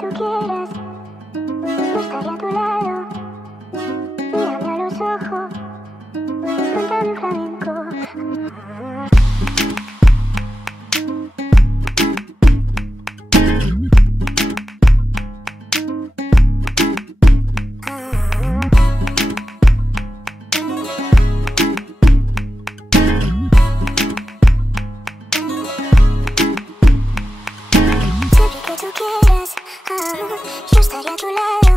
tú quieras, yo estaré a tu lado. Mírame a los ojos, cántame un flamenco. Yo estaré a tu lado,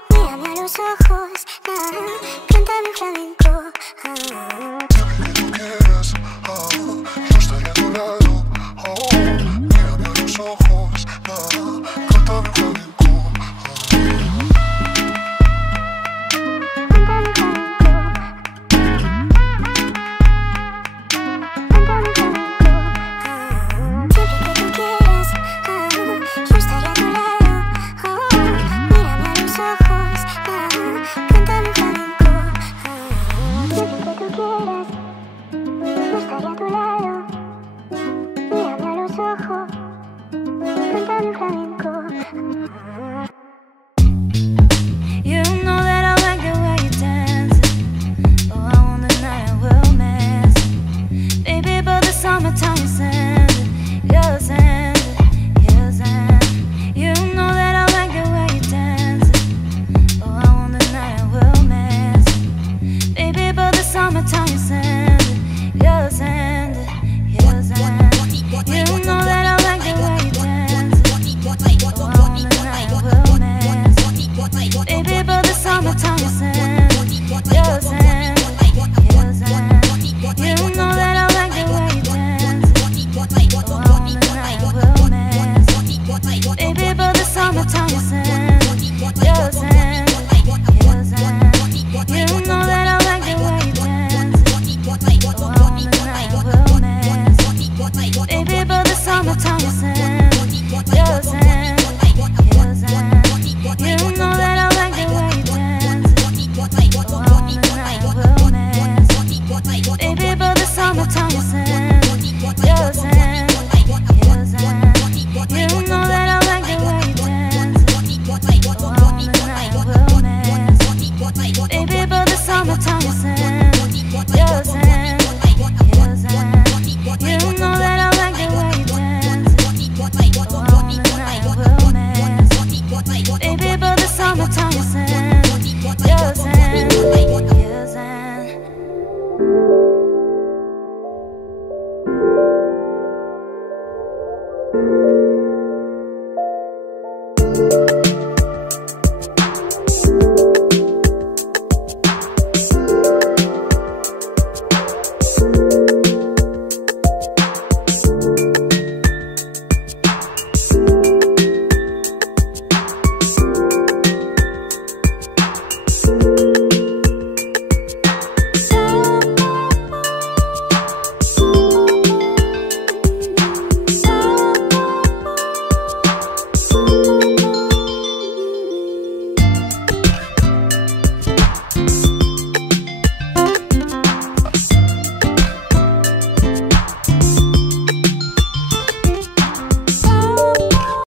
mírame a los ojos, cántame un flamenco. Siempre que tú quieras, yo estaré a tu lado, mírame a los ojos, cántame un flamenco. You know that I like the way you dance. Oh, I want the night and we'll mess. Baby, but the summertime you send it, you'll send it, you'll send it. You know that I like the way you dance. Oh, I want the night and we'll mess. Baby, but the summertime you send it, you'll send it, you'll send it. You know that I like the way you dance. Oh, I want the night and we'll mess. Baby, but the summertime you send, you'll send, you'll send. You know that I like the way you dance. Oh, I want the night and we'll mess. Baby, but the summertime you send, you'll send.